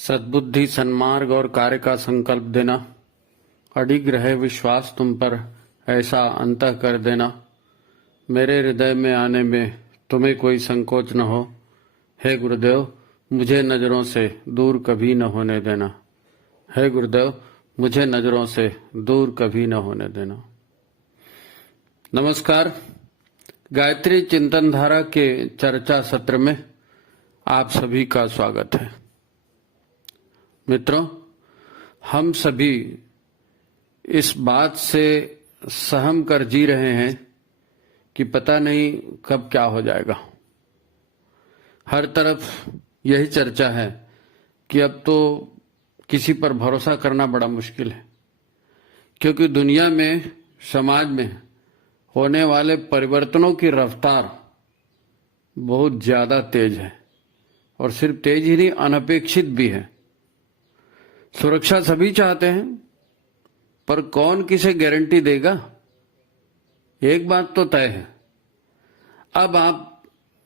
सद्बुद्धि, सन्मार्ग और कार्य का संकल्प देना, अडिग रहे विश्वास तुम पर, ऐसा अंतः कर देना। मेरे हृदय में आने में तुम्हें कोई संकोच न हो। हे गुरुदेव, मुझे नजरों से दूर कभी न होने देना। हे गुरुदेव, मुझे नजरों से दूर कभी न होने देना। नमस्कार। गायत्री चिंतन धारा के चर्चा सत्र में आप सभी का स्वागत है। मित्रों, हम सभी इस बात से सहम कर जी रहे हैं कि पता नहीं कब क्या हो जाएगा। हर तरफ यही चर्चा है कि अब तो किसी पर भरोसा करना बड़ा मुश्किल है, क्योंकि दुनिया में, समाज में होने वाले परिवर्तनों की रफ्तार बहुत ज्यादा तेज है, और सिर्फ तेज ही नहीं, अनपेक्षित भी है। सुरक्षा सभी चाहते हैं, पर कौन किसे गारंटी देगा? एक बात तो तय है, अब आप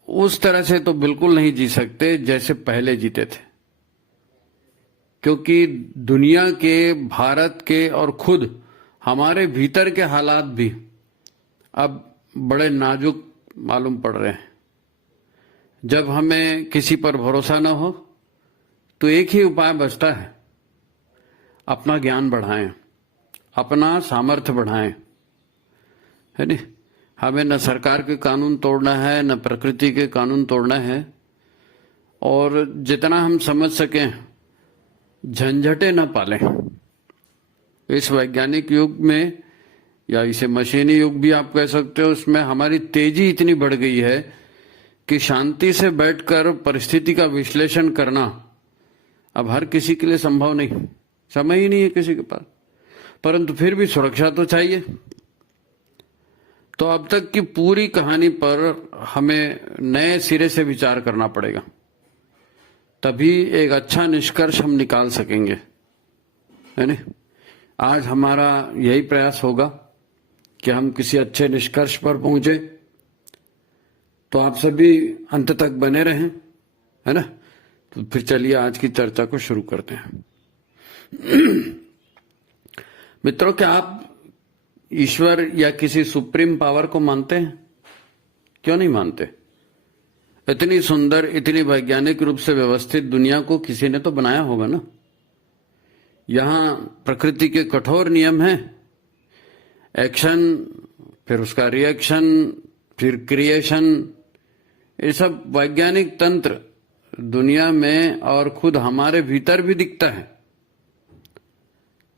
उस तरह से तो बिल्कुल नहीं जी सकते जैसे पहले जीते थे, क्योंकि दुनिया के, भारत के और खुद हमारे भीतर के हालात भी अब बड़े नाजुक मालूम पड़ रहे हैं। जब हमें किसी पर भरोसा न हो तो एक ही उपाय बचता है, अपना ज्ञान बढ़ाएं, अपना सामर्थ्य बढ़ाएं, है नहीं? हमें न सरकार के कानून तोड़ना है, न प्रकृति के कानून तोड़ना है, और जितना हम समझ सकें झंझटे न पालें। इस वैज्ञानिक युग में, या इसे मशीनी युग भी आप कह सकते हो, उसमें हमारी तेजी इतनी बढ़ गई है कि शांति से बैठकर परिस्थिति का विश्लेषण करना अब हर किसी के लिए संभव नहीं, समय ही नहीं है किसी के पास। परंतु फिर भी सुरक्षा तो चाहिए। तो अब तक की पूरी कहानी पर हमें नए सिरे से विचार करना पड़ेगा, तभी एक अच्छा निष्कर्ष हम निकाल सकेंगे, है नहीं? आज हमारा यही प्रयास होगा कि हम किसी अच्छे निष्कर्ष पर पहुंचे। तो आप सभी अंत तक बने रहें, है ना? तो फिर चलिए आज की चर्चा को शुरू करते हैं। मित्रों, क्या आप ईश्वर या किसी सुप्रीम पावर को मानते हैं? क्यों नहीं मानते? इतनी सुंदर, इतनी वैज्ञानिक रूप से व्यवस्थित दुनिया को किसी ने तो बनाया होगा ना। यहां प्रकृति के कठोर नियम हैं, एक्शन, फिर उसका रिएक्शन, फिर क्रिएशन, ये सब वैज्ञानिक तंत्र दुनिया में और खुद हमारे भीतर भी दिखता है।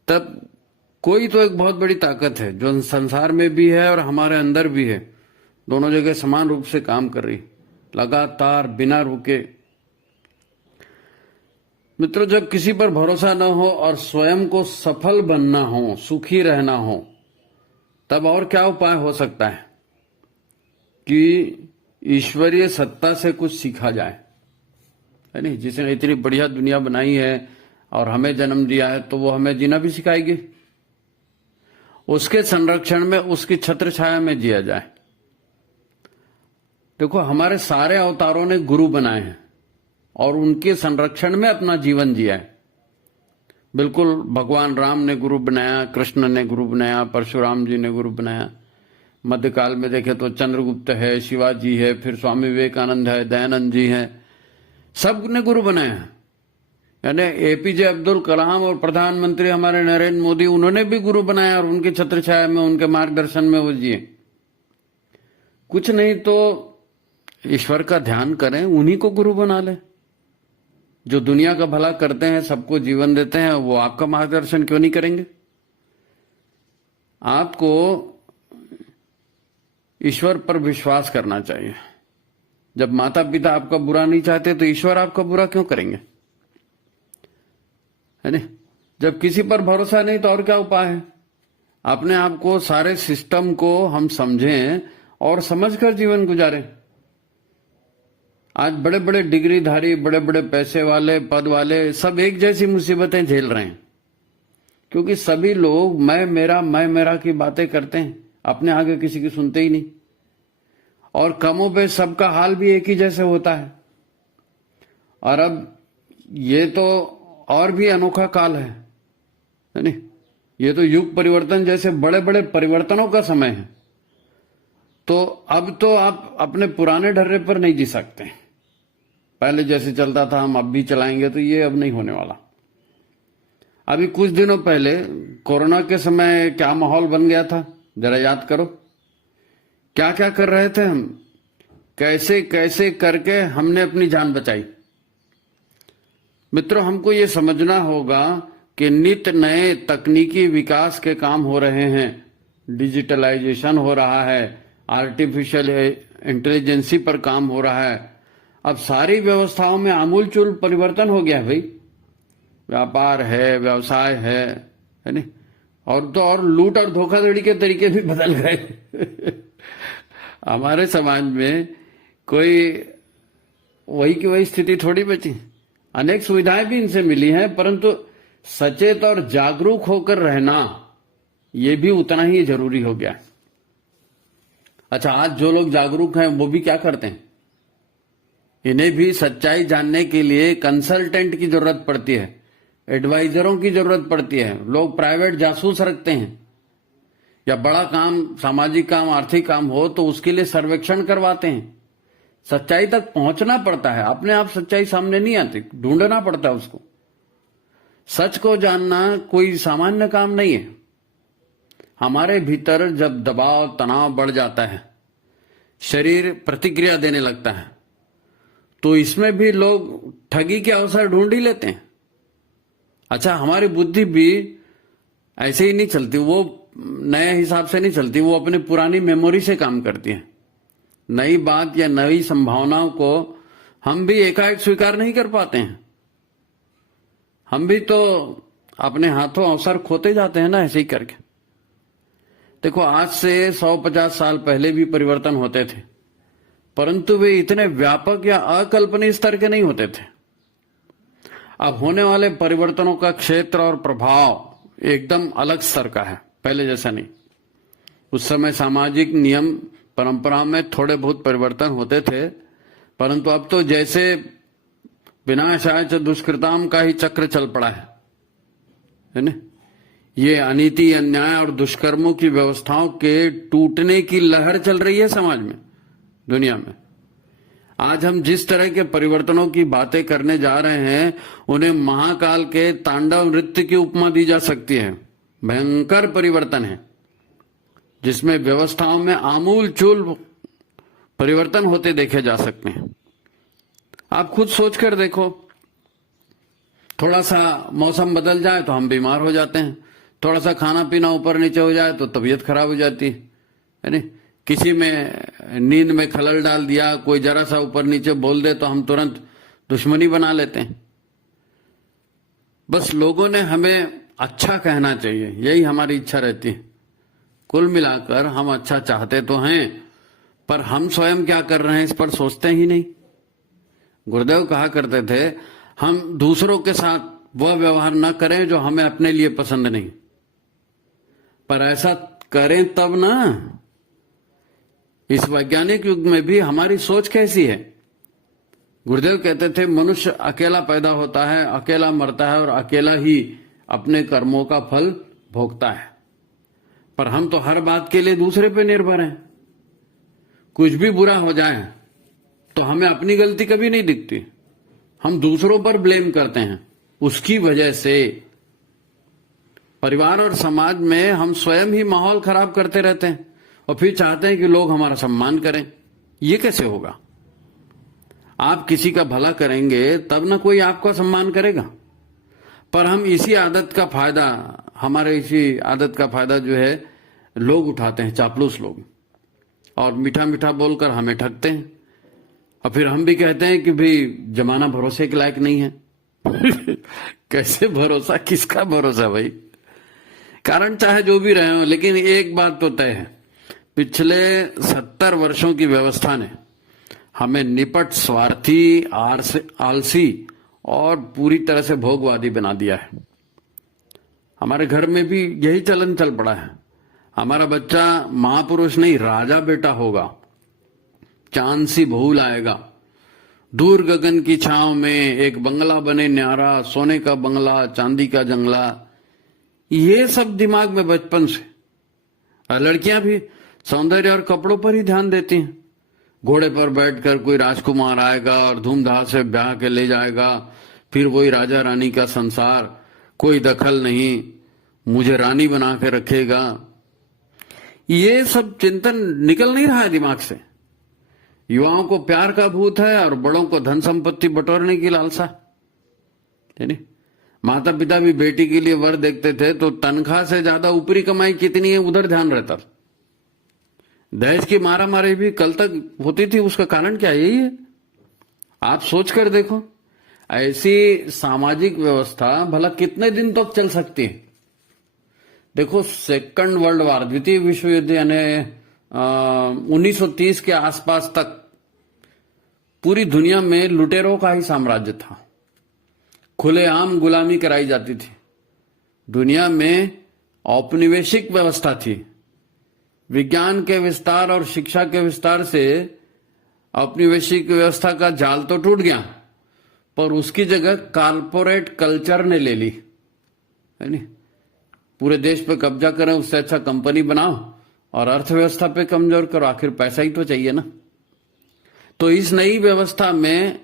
तब कोई तो एक बहुत बड़ी ताकत है जो संसार में भी है और हमारे अंदर भी है, दोनों जगह समान रूप से काम कर रही, लगातार बिना रुके। मित्रों, जब किसी पर भरोसा न हो और स्वयं को सफल बनना हो, सुखी रहना हो, तब और क्या उपाय हो सकता है कि ईश्वरीय सत्ता से कुछ सीखा जाए, है नहीं? जिसने इतनी बढ़िया दुनिया बनाई है और हमें जन्म दिया है, तो वो हमें जीना भी सिखाएगी। उसके संरक्षण में, उसकी छत्र छाया में जिया जाए। देखो, हमारे सारे अवतारों ने गुरु बनाए हैं और उनके संरक्षण में अपना जीवन जिया है। बिल्कुल, भगवान राम ने गुरु बनाया, कृष्ण ने गुरु बनाया, परशुराम जी ने गुरु बनाया। मध्यकाल में देखे तो चंद्रगुप्त है, शिवाजी है, फिर स्वामी विवेकानंद है, दयानंद जी हैं, सब ने गुरु बनाया है। यानी एपीजे अब्दुल कलाम और प्रधानमंत्री हमारे नरेंद्र मोदी, उन्होंने भी गुरु बनाया और उनके छत्र छाया में, उनके मार्गदर्शन में वो जिए। कुछ नहीं तो ईश्वर का ध्यान करें, उन्हीं को गुरु बना लें। जो दुनिया का भला करते हैं, सबको जीवन देते हैं, वो आपका मार्गदर्शन क्यों नहीं करेंगे? आपको ईश्वर पर विश्वास करना चाहिए। जब माता पिता आपका बुरा नहीं चाहते तो ईश्वर आपका बुरा क्यों करेंगे, है नहीं? जब किसी पर भरोसा नहीं तो और क्या उपाय है? अपने आप को, सारे सिस्टम को हम समझें और समझकर जीवन गुजारें। आज बड़े बड़े डिग्रीधारी, बड़े बड़े पैसे वाले, पद वाले, सब एक जैसी मुसीबतें झेल रहे हैं, क्योंकि सभी लोग मैं मेरा की बातें करते हैं, अपने आगे किसी की सुनते ही नहीं। और कमों पे सबका हाल भी एक ही जैसे होता है। और अब ये तो और भी अनोखा काल है नहीं? ये तो युग परिवर्तन जैसे बड़े बड़े परिवर्तनों का समय है। तो अब तो आप अपने पुराने ढर्रे पर नहीं जी सकते। पहले जैसे चलता था हम अब भी चलाएंगे, तो ये अब नहीं होने वाला। अभी कुछ दिनों पहले कोरोना के समय क्या माहौल बन गया था, जरा याद करो। क्या क्या कर रहे थे हम, कैसे कैसे करके हमने अपनी जान बचाई। मित्रों, हमको ये समझना होगा कि नित्य नए तकनीकी विकास के काम हो रहे हैं, डिजिटलाइजेशन हो रहा है, आर्टिफिशियल इंटेलिजेंसी पर काम हो रहा है। अब सारी व्यवस्थाओं में आमूलचूल परिवर्तन हो गया है भाई। व्यापार है, व्यवसाय है नहीं? और तो और लूट और धोखाधड़ी के तरीके भी बदल गए। हमारे समाज में कोई वही की वही स्थिति थोड़ी बची। अनेक सुविधाएं भी इनसे मिली हैं, परंतु सचेत और जागरूक होकर रहना ये भी उतना ही जरूरी हो गया। अच्छा, आज जो लोग जागरूक हैं वो भी क्या करते हैं? इन्हें भी सच्चाई जानने के लिए कंसल्टेंट की जरूरत पड़ती है, एडवाइजरों की जरूरत पड़ती है। लोग प्राइवेट जासूस रखते हैं, या बड़ा काम, सामाजिक काम, आर्थिक काम हो तो उसके लिए सर्वेक्षण करवाते हैं। सच्चाई तक पहुंचना पड़ता है, अपने आप सच्चाई सामने नहीं आती, ढूंढना पड़ता है उसको। सच को जानना कोई सामान्य काम नहीं है। हमारे भीतर जब दबाव तनाव बढ़ जाता है, शरीर प्रतिक्रिया देने लगता है, तो इसमें भी लोग ठगी के अवसर ढूंढ ही लेते हैं। अच्छा, हमारी बुद्धि भी ऐसे ही नहीं चलती, वो नए हिसाब से नहीं चलती, वो अपनी पुरानी मेमोरी से काम करती है। नई बात या नई संभावनाओं को हम भी एकाएक स्वीकार नहीं कर पाते हैं। हम भी तो अपने हाथों अवसर खोते जाते हैं ना, ऐसे ही करके। देखो, आज से 150 साल पहले भी परिवर्तन होते थे, परंतु वे इतने व्यापक या अकल्पनीय स्तर के नहीं होते थे। अब होने वाले परिवर्तनों का क्षेत्र और प्रभाव एकदम अलग स्तर का है, पहले जैसा नहीं। उस समय सामाजिक नियम परंपरा में थोड़े बहुत परिवर्तन होते थे, परंतु अब तो जैसे विनाशाय च दुष्कृताम का ही चक्र चल पड़ा है ना? ये अनीति, अन्याय और दुष्कर्मों की व्यवस्थाओं के टूटने की लहर चल रही है समाज में, दुनिया में। आज हम जिस तरह के परिवर्तनों की बातें करने जा रहे हैं, उन्हें महाकाल के तांडव नृत्य की उपमा दी जा सकती है। भयंकर परिवर्तन है जिसमें व्यवस्थाओं में आमूलचूल परिवर्तन होते देखे जा सकते हैं। आप खुद सोचकर देखो, थोड़ा सा मौसम बदल जाए तो हम बीमार हो जाते हैं, थोड़ा सा खाना पीना ऊपर नीचे हो जाए तो तबीयत खराब हो जाती है नहीं? किसी में नींद में खलल डाल दिया, कोई जरा सा ऊपर नीचे बोल दे तो हम तुरंत दुश्मनी बना लेते हैं। बस लोगों ने हमें अच्छा कहना चाहिए, यही हमारी इच्छा रहती है। कुल मिलाकर हम अच्छा चाहते तो हैं, पर हम स्वयं क्या कर रहे हैं इस पर सोचते ही नहीं। गुरुदेव कहा करते थे, हम दूसरों के साथ वह व्यवहार न करें जो हमें अपने लिए पसंद नहीं, पर ऐसा करें तब ना। इस वैज्ञानिक युग में भी हमारी सोच कैसी है? गुरुदेव कहते थे, मनुष्य अकेला पैदा होता है, अकेला मरता है और अकेला ही अपने कर्मों का फल भोगता है। पर हम तो हर बात के लिए दूसरे पे निर्भर हैं। कुछ भी बुरा हो जाए तो हमें अपनी गलती कभी नहीं दिखती, हम दूसरों पर ब्लेम करते हैं। उसकी वजह से परिवार और समाज में हम स्वयं ही माहौल खराब करते रहते हैं और फिर चाहते हैं कि लोग हमारा सम्मान करें। ये कैसे होगा? आप किसी का भला करेंगे तब ना कोई आपका सम्मान करेगा। पर हम इसी आदत का फायदा, हमारे इसी आदत का फायदा जो है लोग उठाते हैं, चापलूस लोग, और मीठा मीठा बोलकर हमें ठगते हैं। और फिर हम भी कहते हैं कि भाई जमाना भरोसे के लायक नहीं है। कैसे भरोसा? किसका भरोसा भाई? कारण चाहे जो भी रहे हो, लेकिन एक बात तो तय है, पिछले 70 वर्षों की व्यवस्था ने हमें निपट, स्वार्थी, आलसी और पूरी तरह से भोगवादी बना दिया है। हमारे घर में भी यही चलन चल पड़ा है। हमारा बच्चा महापुरुष नहीं, राजा बेटा होगा, चांद सी बहू लाएगा, दूर गगन की छांव में एक बंगला बने न्यारा, सोने का बंगला, चांदी का जंगला, ये सब दिमाग में बचपन से। और लड़कियां भी सौंदर्य और कपड़ों पर ही ध्यान देती हैं। घोड़े पर बैठकर कोई राजकुमार आएगा और धूमधाम से ब्याह के ले जाएगा, फिर वही राजा रानी का संसार, कोई दखल नहीं, मुझे रानी बना के रखेगा। ये सब चिंतन निकल नहीं रहा है दिमाग से। युवाओं को प्यार का भूत है और बड़ों को धन संपत्ति बटोरने की लालसा, है नहीं? माता पिता भी बेटी के लिए वर देखते थे तो तनख्वाह से ज्यादा ऊपरी कमाई कितनी है उधर ध्यान रहता। दहेज की मारा मारी भी कल तक होती थी, उसका कारण क्या यही है? आप सोच कर देखो, ऐसी सामाजिक व्यवस्था भला कितने दिन तक चल सकती है? देखो, सेकंड वर्ल्ड वॉर, द्वितीय विश्व युद्ध यानी 1930 के आसपास तक पूरी दुनिया में लुटेरों का ही साम्राज्य था। खुलेआम गुलामी कराई जाती थी। दुनिया में औपनिवेशिक व्यवस्था थी। विज्ञान के विस्तार और शिक्षा के विस्तार से औपनिवेशिक व्यवस्था का जाल तो टूट गया, पर उसकी जगह कॉर्पोरेट कल्चर ने ले ली, है नहीं? पूरे देश पे कब्जा करें, उससे अच्छा कंपनी बनाओ और अर्थव्यवस्था पे कमजोर करो। आखिर पैसा ही तो चाहिए ना। तो इस नई व्यवस्था में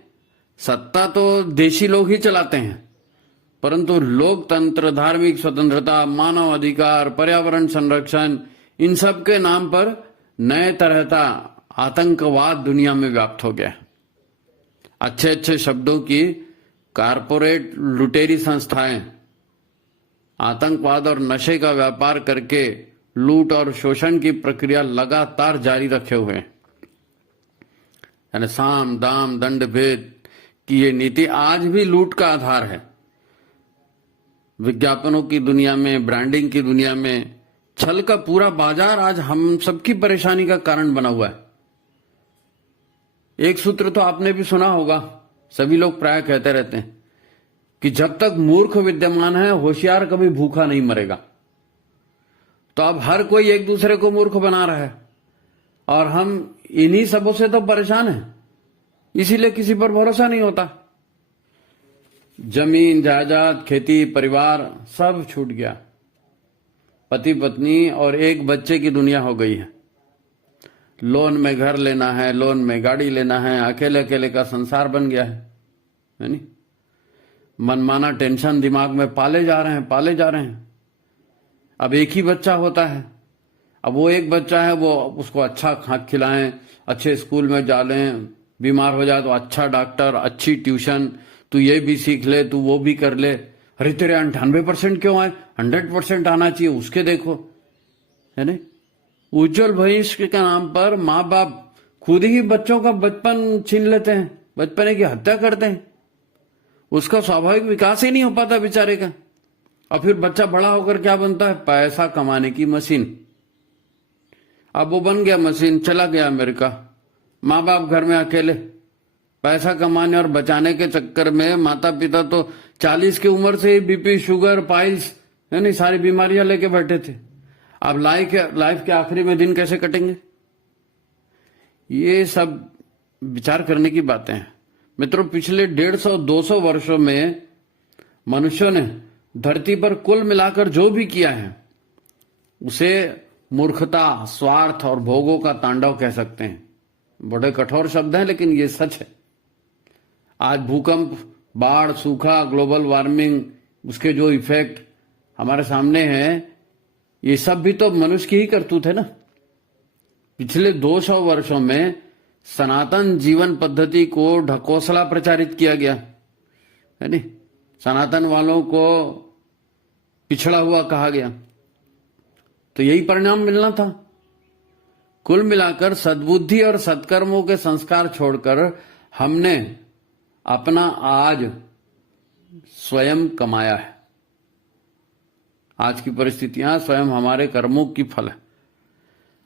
सत्ता तो देशी लोग ही चलाते हैं, परंतु लोकतंत्र, धार्मिक स्वतंत्रता, मानव अधिकार, पर्यावरण संरक्षण, इन सब के नाम पर नए तरह का आतंकवाद दुनिया में व्याप्त हो गया। अच्छे अच्छे शब्दों की कारपोरेट लुटेरी संस्थाएं आतंकवाद और नशे का व्यापार करके लूट और शोषण की प्रक्रिया लगातार जारी रखे हुए हैं। यानी साम दाम दंड भेद की ये नीति आज भी लूट का आधार है। विज्ञापनों की दुनिया में, ब्रांडिंग की दुनिया में छल का पूरा बाजार आज हम सबकी परेशानी का कारण बना हुआ है। एक सूत्र तो आपने भी सुना होगा, सभी लोग प्राय कहते रहते हैं कि जब तक मूर्ख विद्यमान है, होशियार कभी भूखा नहीं मरेगा। तो अब हर कोई एक दूसरे को मूर्ख बना रहा है और हम इन्हीं सबों से तो परेशान हैं, इसीलिए किसी पर भरोसा नहीं होता। जमीन जायदाद, खेती, परिवार सब छूट गया। पति पत्नी और एक बच्चे की दुनिया हो गई है। लोन में घर लेना है, लोन में गाड़ी लेना है, अकेले अकेले का संसार बन गया है नहीं? मनमाना टेंशन दिमाग में पाले जा रहे हैं। अब एक ही बच्चा होता है। अब वो एक बच्चा है, वो उसको अच्छा खिलाएं, अच्छे स्कूल में डालें, बीमार हो जाए तो अच्छा डॉक्टर, अच्छी ट्यूशन, तू ये भी सीख ले, तू वो भी कर ले। अरे तेरे 98% क्यों आए? 100% आना चाहिए, उसके देखो, है नहीं? उज्जवल भविष्य के नाम पर माँ बाप खुद ही बच्चों का बचपन छीन लेते हैं, बचपने की हत्या करते हैं। उसका स्वाभाविक विकास ही नहीं हो पाता बेचारे का। और फिर बच्चा बड़ा होकर क्या बनता है? पैसा कमाने की मशीन। अब वो बन गया मशीन, चला गया अमेरिका। माँ बाप घर में अकेले, पैसा कमाने और बचाने के चक्कर में माता पिता तो 40 की उम्र से ही बीपी, शुगर, पाइल्स, यानी सारी बीमारियां लेके बैठे थे। अब लाइफ के आखिरी में दिन कैसे कटेंगे? ये सब विचार करने की बातें हैं मित्रों। पिछले 150-200 वर्षों में मनुष्यों ने धरती पर कुल मिलाकर जो भी किया है उसे मूर्खता, स्वार्थ और भोगों का तांडव कह सकते हैं। बड़े कठोर शब्द हैं, लेकिन ये सच है। आज भूकंप, बाढ़, सूखा, ग्लोबल वार्मिंग, उसके जो इफेक्ट हमारे सामने हैं, ये सब भी तो मनुष्य की ही करतूत है ना। पिछले 200 वर्षों में सनातन जीवन पद्धति को ढकोसला प्रचारित किया गया, है नहीं? सनातन वालों को पिछड़ा हुआ कहा गया, तो यही परिणाम मिलना था। कुल मिलाकर सद्बुद्धि और सत्कर्मों के संस्कार छोड़कर हमने अपना आज स्वयं कमाया है। आज की परिस्थितियां स्वयं हमारे कर्मों की फल है।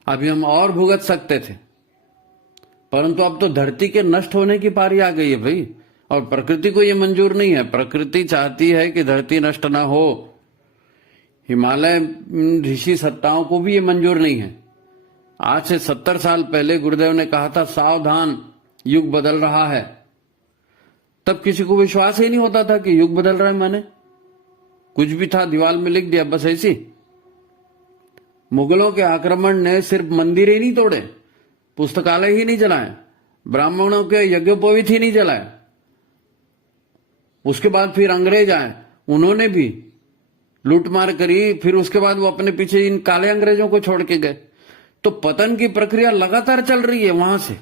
अभी हम और भुगत सकते थे, परंतु अब तो धरती के नष्ट होने की पारी आ गई है भाई, और प्रकृति को यह मंजूर नहीं है। प्रकृति चाहती है कि धरती नष्ट ना हो। हिमालय ऋषि सत्ताओं को भी ये मंजूर नहीं है। आज से 70 साल पहले गुरुदेव ने कहा था, सावधान, युग बदल रहा है। तब किसी को विश्वास ही नहीं होता था कि युग बदल रहा है। मैंने कुछ भी था दीवार में लिख दिया, बस ऐसी। मुगलों के आक्रमण ने सिर्फ मंदिर ही नहीं तोड़े, पुस्तकालय ही नहीं जलाए, ब्राह्मणों के यज्ञोपवीत ही नहीं जलाए। उसके बाद फिर अंग्रेज आए, उन्होंने भी लूटमार करी, फिर उसके बाद वो अपने पीछे इन काले अंग्रेजों को छोड़ के गए। तो पतन की प्रक्रिया लगातार चल रही है। वहां से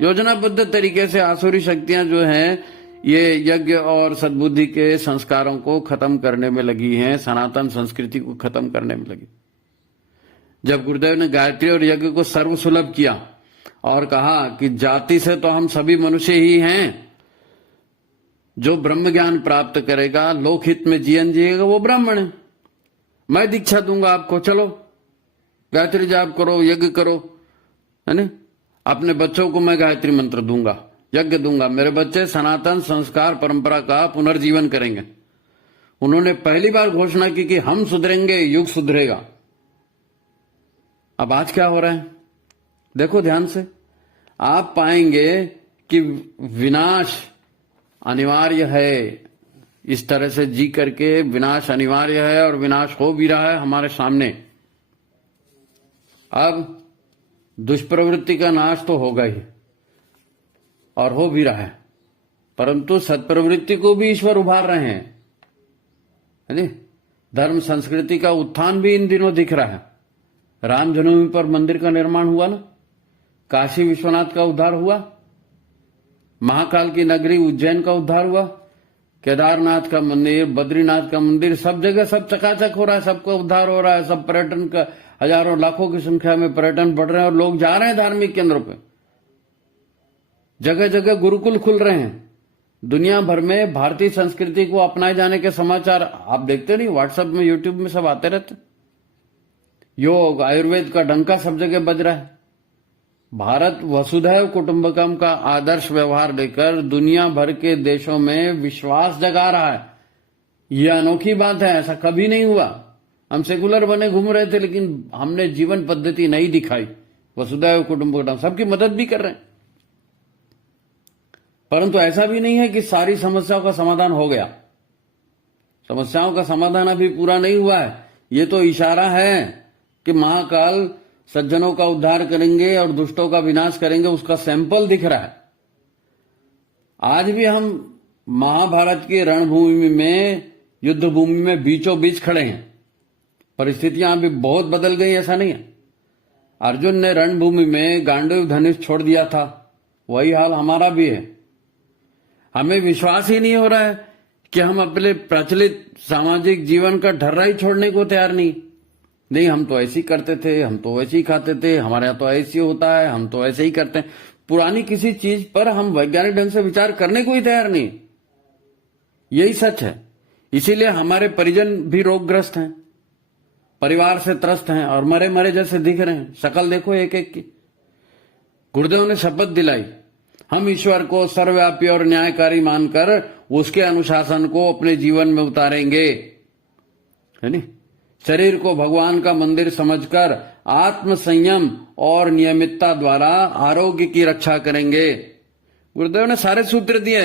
योजनाबद्ध तरीके से आसुरी शक्तियां जो हैं ये यज्ञ और सद्बुद्धि के संस्कारों को खत्म करने में लगी हैं, सनातन संस्कृति को खत्म करने में लगी। जब गुरुदेव ने गायत्री और यज्ञ को सर्वसुलभ किया और कहा कि जाति से तो हम सभी मनुष्य ही हैं, जो ब्रह्म ज्ञान प्राप्त करेगा, लोकहित में जीवन जिएगा, वो ब्राह्मण है। मैं दीक्षा दूंगा आपको, चलो गायत्री जाप करो, यज्ञ करो, है ना। अपने बच्चों को मैं गायत्री मंत्र दूंगा, यज्ञ दूंगा, मेरे बच्चे सनातन संस्कार परंपरा का पुनर्जीवन करेंगे। उन्होंने पहली बार घोषणा की कि हम सुधरेंगे, युग सुधरेगा। अब आज क्या हो रहा है देखो ध्यान से, आप पाएंगे कि विनाश अनिवार्य है। इस तरह से जी करके विनाश अनिवार्य है और विनाश हो भी रहा है हमारे सामने। अब दुष्प्रवृत्ति का नाश तो होगा ही और हो भी रहा है, परंतु सत्प्रवृत्ति को भी ईश्वर उभार रहे हैं, है नी। धर्म संस्कृति का उत्थान भी इन दिनों दिख रहा है। राम जन्मभूमि पर मंदिर का निर्माण हुआ ना, काशी विश्वनाथ का उद्धार हुआ, महाकाल की नगरी उज्जैन का उद्धार हुआ, केदारनाथ का मंदिर, बद्रीनाथ का मंदिर, सब जगह सब चकाचक हो रहा है, सबका उद्धार हो रहा है। सब पर्यटन का हजारों लाखों की संख्या में पर्यटन बढ़ रहे हैं और लोग जा रहे हैं धार्मिक केंद्रों पे। जगह जगह गुरुकुल खुल रहे हैं। दुनिया भर में भारतीय संस्कृति को अपनाए जाने के समाचार आप देखते नहीं, व्हाट्सएप में, यूट्यूब में सब आते रहते। योग आयुर्वेद का डंका सब जगह बज रहा है। भारत वसुधैव कुटुंबकम का आदर्श व्यवहार लेकर दुनिया भर के देशों में विश्वास जगा रहा है। यह अनोखी बात है, ऐसा कभी नहीं हुआ। हम सेकुलर बने घूम रहे थे, लेकिन हमने जीवन पद्धति नहीं दिखाई। वसुधैव कुटुंबकम, सबकी मदद भी कर रहे हैं, परंतु ऐसा भी नहीं है कि सारी समस्याओं का समाधान हो गया। समस्याओं का समाधान अभी पूरा नहीं हुआ है। ये तो इशारा है कि महाकाल सज्जनों का उद्धार करेंगे और दुष्टों का विनाश करेंगे, उसका सैंपल दिख रहा है। आज भी हम महाभारत की रणभूमि में, युद्ध भूमि में बीचों बीच खड़े हैं। परिस्थितियां अभी बहुत बदल गई, ऐसा नहीं है। अर्जुन ने रणभूमि में गांडीव धनुष छोड़ दिया था, वही हाल हमारा भी है। हमें विश्वास ही नहीं हो रहा है कि हम अपने प्रचलित सामाजिक जीवन का ढर्रा ही छोड़ने को तैयार नहीं, हम तो ऐसे ही करते थे, हम तो वैसे ही खाते थे, हमारे यहाँ तो ऐसे ही होता है, हम तो ऐसे ही करते हैं। पुरानी किसी चीज पर हम वैज्ञानिक ढंग से विचार करने को ही तैयार नहीं। यही सच है। इसीलिए हमारे परिजन भी रोगग्रस्त हैं, परिवार से त्रस्त हैं और मरे मरे जैसे दिख रहे हैं। शक्ल देखो एक एक की। गुरुदेव ने शपथ दिलाई, हम ईश्वर को सर्वव्यापी और न्यायकारी मानकर उसके अनुशासन को अपने जीवन में उतारेंगे, है नी। शरीर को भगवान का मंदिर समझकर आत्म संयम और नियमितता द्वारा आरोग्य की रक्षा करेंगे। गुरुदेव ने सारे सूत्र दिए।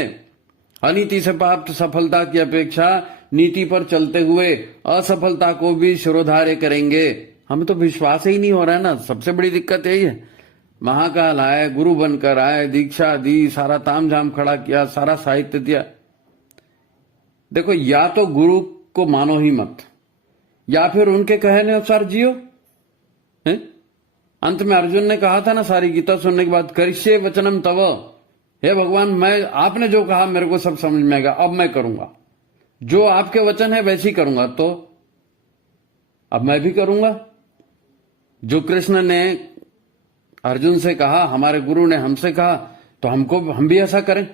अनीति से प्राप्त सफलता की अपेक्षा नीति पर चलते हुए असफलता को भी शिरोधार्य करेंगे। हमें तो विश्वास ही नहीं हो रहा है ना, सबसे बड़ी दिक्कत यही है। महाकाल आए, गुरु बनकर आए, दीक्षा दी, सारा तामझाम खड़ा किया, सारा साहित्य दिया। देखो, या तो गुरु को मानो ही मत, या फिर उनके कहने अनुसार जियो। है? अंत में अर्जुन ने कहा था ना सारी गीता सुनने के बाद, करिष्ये वचनम तव, हे भगवान मैं आपने जो कहा मेरे को सब समझ में आएगा, अब मैं करूंगा जो आपके वचन है वैसे ही करूंगा। तो अब मैं भी करूंगा जो कृष्ण ने अर्जुन से कहा, हमारे गुरु ने हमसे कहा, तो हम भी ऐसा करें।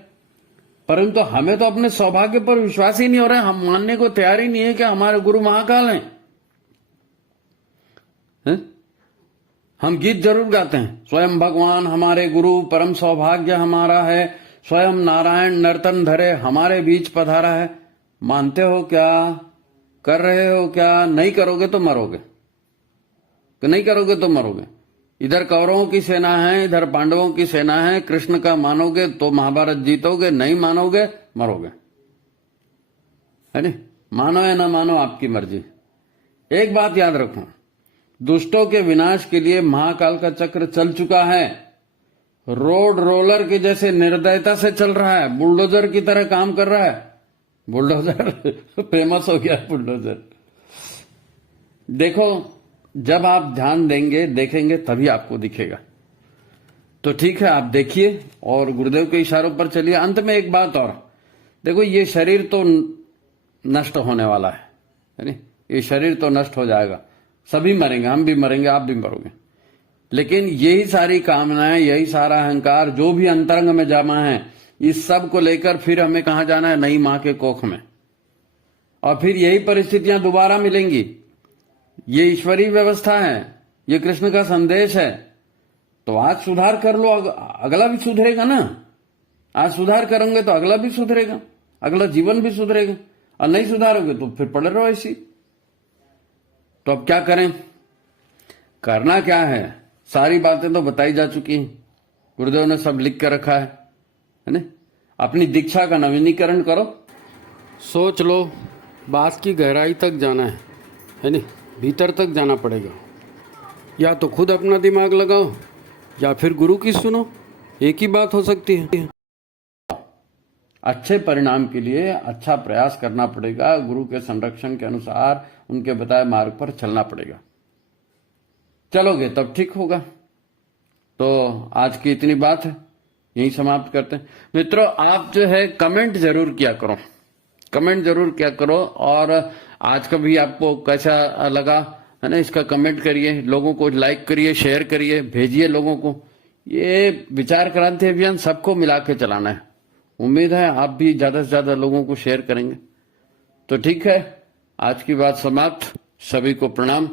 परंतु हमें तो अपने सौभाग्य पर विश्वास ही नहीं हो रहा है। हम मानने को तैयार ही नहीं है कि हमारे गुरु महाकाल हैं। हम गीत जरूर गाते हैं, स्वयं भगवान हमारे गुरु, परम सौभाग्य हमारा है, स्वयं नारायण नर्तन धरे हमारे बीच पधारा है। मानते हो क्या? कर रहे हो क्या? नहीं करोगे तो मरोगे, नहीं करोगे तो मरोगे। इधर कौरवों की सेना है, इधर पांडवों की सेना है। कृष्ण का मानोगे तो महाभारत जीतोगे, नहीं मानोगे मरोगे, है नहीं? मानो या ना मानो आपकी मर्जी। एक बात याद रखो, दुष्टों के विनाश के लिए महाकाल का चक्र चल चुका है। रोड रोलर के जैसे निर्दयता से चल रहा है, बुलडोजर की तरह काम कर रहा है। बुलडोजर फेमस हो गया बुलडोजर। देखो, जब आप ध्यान देंगे, देखेंगे, तभी आपको दिखेगा। तो ठीक है, आप देखिए और गुरुदेव के इशारों पर चलिए। अंत में एक बात और, देखो ये शरीर तो नष्ट होने वाला है नहीं? ये शरीर तो नष्ट हो जाएगा, सभी मरेंगे, हम भी मरेंगे, आप भी मरोगे। लेकिन यही सारी कामनाएं, यही सारा अहंकार जो भी अंतरंग में जमा है, इस सब को लेकर फिर हमें कहां जाना है? नई मां के कोख में। और फिर यही परिस्थितियां दोबारा मिलेंगी। ये ईश्वरीय व्यवस्था है, ये कृष्ण का संदेश है। तो आज सुधार कर लो, अगला भी सुधरेगा ना। आज सुधार करेंगे तो अगला भी सुधरेगा, अगला जीवन भी सुधरेगा। और नहीं सुधारोगे तो फिर पड़े रहो ऐसी। तो अब क्या करें? करना क्या है? सारी बातें तो बताई जा चुकी हैं, गुरुदेव ने सब लिख कर रखा है ना? अपनी दीक्षा का नवीनीकरण करो, सोच लो, बात की गहराई तक जाना है नहीं? भीतर तक जाना पड़ेगा। या तो खुद अपना दिमाग लगाओ या फिर गुरु की सुनो, एक ही बात हो सकती है। अच्छे परिणाम के लिए अच्छा प्रयास करना पड़ेगा, गुरु के संरक्षण के अनुसार उनके बताए मार्ग पर चलना पड़ेगा। चलोगे तब ठीक होगा। तो आज की इतनी बात है, यही समाप्त करते हैं। मित्रों, आप जो है कमेंट जरूर किया करो, कमेंट जरूर किया करो। और आज का भी आपको कैसा लगा है ना, इसका कमेंट करिए, लोगों को लाइक करिए, शेयर करिए, भेजिए लोगों को। ये विचार क्रांति अभियान सबको मिला के चलाना है। उम्मीद है आप भी ज्यादा से ज्यादा लोगों को शेयर करेंगे। तो ठीक है, आज की बात समाप्त। सभी को प्रणाम।